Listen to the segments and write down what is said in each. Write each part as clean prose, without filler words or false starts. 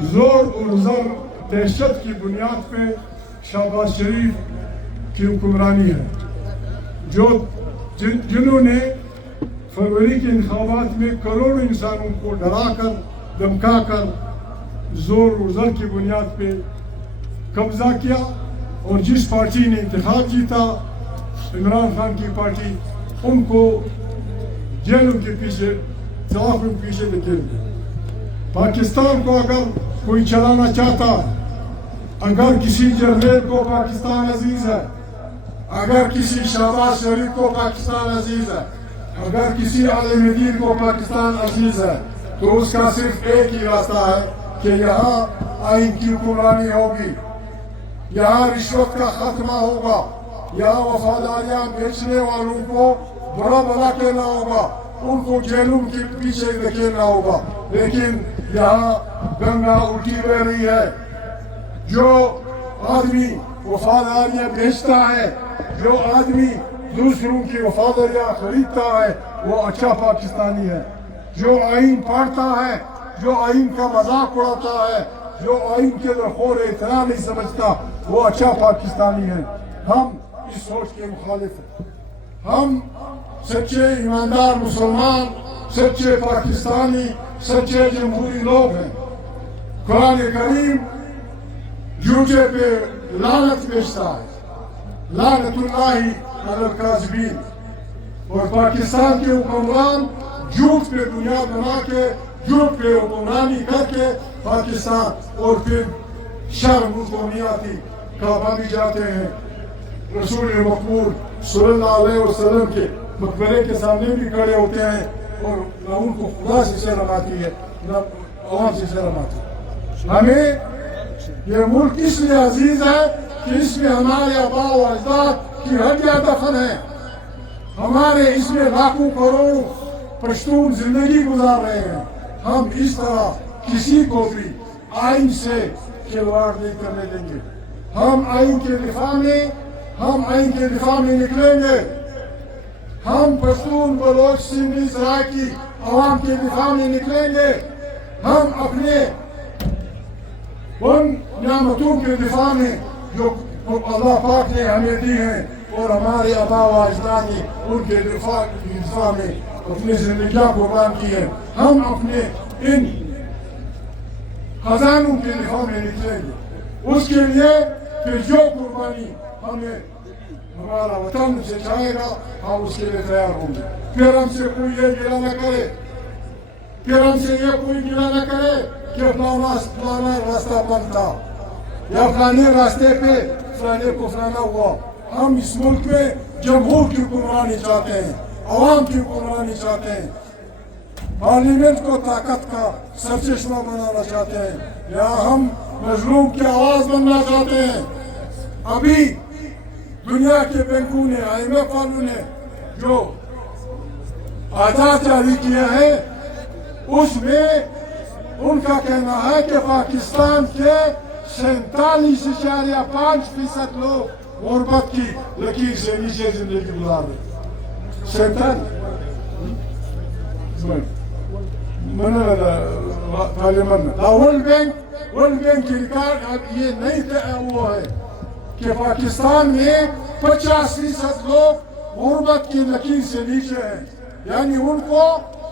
زور اور زر دہشت کی بنیاد پہ شہباز شریف کی حکمرانی ہے، جنہوں نے فروری کے انتخابات میں کروڑوں انسانوں کو ڈرا کر دھمکا کر زور اور زر کی بنیاد پہ قبضہ کیا، اور جس پارٹی نے انتخاب جیتا عمران خان کی پارٹی، ان کو جیلوں کے پیچھے کے پیچھے دھکیل دیا۔ پاکستان کو اگر کوئی چلانا چاہتا ہے، اگر کسی جرنیل کو پاکستان عزیز ہے، اگر کسی شہباز شریف کو پاکستان عزیز ہے، اگر کسی عالم دین کو پاکستان عزیز ہے، تو اس کا صرف ایک ہی راستہ ہے کہ یہاں آئین کی حکمرانی ہوگی، یہاں رشوت کا خاتمہ ہوگا، یہاں وفاداریاں بیچنے والوں کو برا بھلا کہنا ہوگا، ان کو جیلوں کے پیچھے دھکیلنا ہوگا۔ لیکن یہاں گنگا الٹی بہ رہی ہے۔ جو آدمی وفاداریاں بیچتا ہے، جو آدمی دوسروں کی وفاداریاں خریدتا ہے، وہ اچھا پاکستانی ہے۔ جو آئین پڑھتا ہے، جو آئین کا مذاق اڑاتا ہے، جو آئین کے خور احترام نہیں سمجھتا، وہ اچھا پاکستانی ہے۔ ہم اس سوچ کے مخالف ہیں۔ ہم سچے ایماندار مسلمان، سچے پاکستانی، سچے جمہوری لوگ ہیں۔ قرآن کریم جھوٹے پہ لعنت بیچتا ہے، لعنت اللہ علی الکاذبین، اور پاکستان کے حکمران جھوٹ پہ بنیاد بنا کے، جھوٹ پہ حکمرانی کر کے پاکستان، اور پھر شرم ان کو نہیں آتی، کعبہ بھی جاتے ہیں، رسول مقبول صلی اللہ علیہ وسلم کے مقبرے کے سامنے بھی کھڑے ہوتے ہیں، اور نہ ان کو خدا سے شرم آتی ہے، نہ عوام سے شرم آتی ہے۔ ہمیں یہ ملک اس لیے عزیز ہے کہ اس میں ہمارے آباء و اجداد کی ہڈیاں دفن ہیں، ہمارے اس میں لاکھوں کروڑوں پشتون زندگی گزار رہے ہیں۔ ہم اس طرح کسی کو بھی آئین سے کھلواڑ نہیں کرنے دیں گے۔ ہم آئین کے دفاع میں نکلیں گے۔ ہم پشتون بلوچ سندھی سرائکی عوام کے دفاع میں نکلیں گے۔ ہم اپنے ان نعمتوں کے دفاع میں جو اللہ پاک نے ہمیں دی ہیں، اور ہمارے آباء و اجداد نے ان کے دفاع میں اپنی زندگیاں قربان کی ہیں، ہم اپنے ان خزانوں کے دفاع میں نکلیں گے۔ اس کے لیے کہ جو قربانی ہمیں ہمارا وطن سے چاہے گا، ہم اس کے لیے تیار ہوں گے۔ پھر ہم سے کوئی یہ گلا نہ کرے، پھر ہم سے یہ کوئی گلا نہ کرے کہ فلانا راستہ بند تھا، یا فلانے راستے پہ فلانے کو فلانا ہوا۔ ہم اس ملک میں جمہور کی حکمرانی چاہتے ہیں، عوام کی حکمرانی چاہتے ہیں، پارلیمنٹ کو طاقت کا سرچشمہ بنانا چاہتے ہیں، یہاں ہم مظلوم کی آواز بننا چاہتے ہیں۔ ابھی دنیا کے بینکوں نے، IMF والوں نے جو اعداد جاری کیا ہے، اس میں ان کا کہنا ہے کہ پاکستان کے 47.5% لوگ غربت کی لکیر سے نیچے زندگی گزار رہے ہیں۔ 47 ورلڈ بینک کی ریکارڈ اب یہ نہیں وہ ہے کہ پاکستان میں 50% لوگ غربت کی لکیر سے نیچے ہیں، یعنی ان کو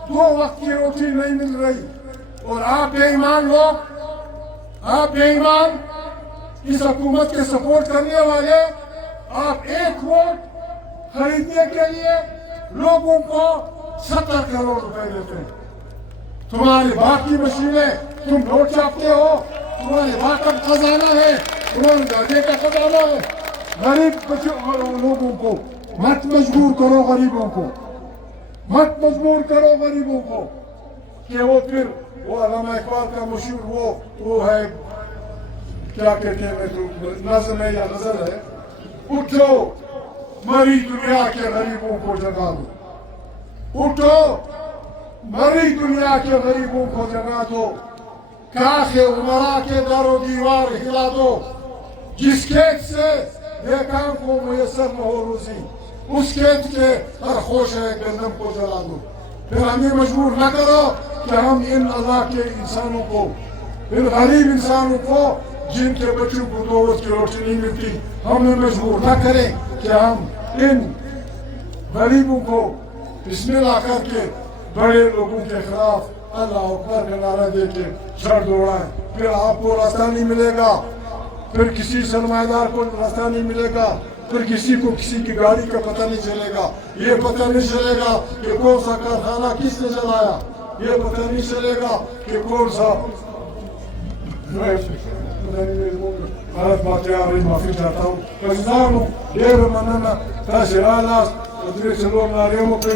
2 وقت کی روٹی نہیں مل رہی۔ اور آپ بے ایمان لوگ، آپ بے ایمان، اس حکومت کے سپورٹ کرنے والے، آپ ایک ووٹ خریدنے کے لیے لوگوں کو 70 کروڑ روپے دیتے ہیں۔ تمہارے باپ کی مشینیں، تم نوٹ چھاپتے ہو، تمہارے باپ کا خزانہ ہے، تمہارے دادے کا خزانہ ہے۔ غریب لوگوں کو مت مجبور کرو، غریبوں کو مت مجبور کرو، غریبوں کو کہ وہ پھر وہ علامہ اقبال کا مشہور وہ ہے، کیا کہتے ہیں، نظم ہے یا غزل ہے، اٹھو مری دنیا کے غریبوں کو جگا دو، اٹھو مری دنیا کے غریبوں کو جگا دو، کاخ عمرا کے در و دیوار ہلا دو، جس کھیت سے بیکام کو میسر نہ ہو روزی، اس کھیت کے ہر خوش ہے گندم کو جلا دو۔ پھر ہمیں مجبور نہ کرو کہ ہم ان اللہ کے انسانوں کو ان غریب انسانوں کو جن کے بچوں کو 2 وقت کی روٹی نہیں ملتی ہمیں مجبور نہ کریں کہ ہم ان غریبوں کو بسم اللہ کر کے بڑے لوگوں کے خلاف اللہ اکبر کا نعرہ دے کے سر دوڑائیں. پھر آپ کو راستہ نہیں ملے گا, پھر کسی سرمایہ دار کو راستہ نہیں ملے گا, پھر کسی کو کسی کی گاڑی کا پتہ نہیں چلے گا, یہ پتہ نہیں چلے گا کہ کون سا کارخانہ کس نے چلایا, یہ پتہ نہیں چلے گا کہ کون سا غلط باتیں آ رہی, معافی چاہتا ہوں. Precisamos, Diego Manana, Tasiralas, Rodríguez López,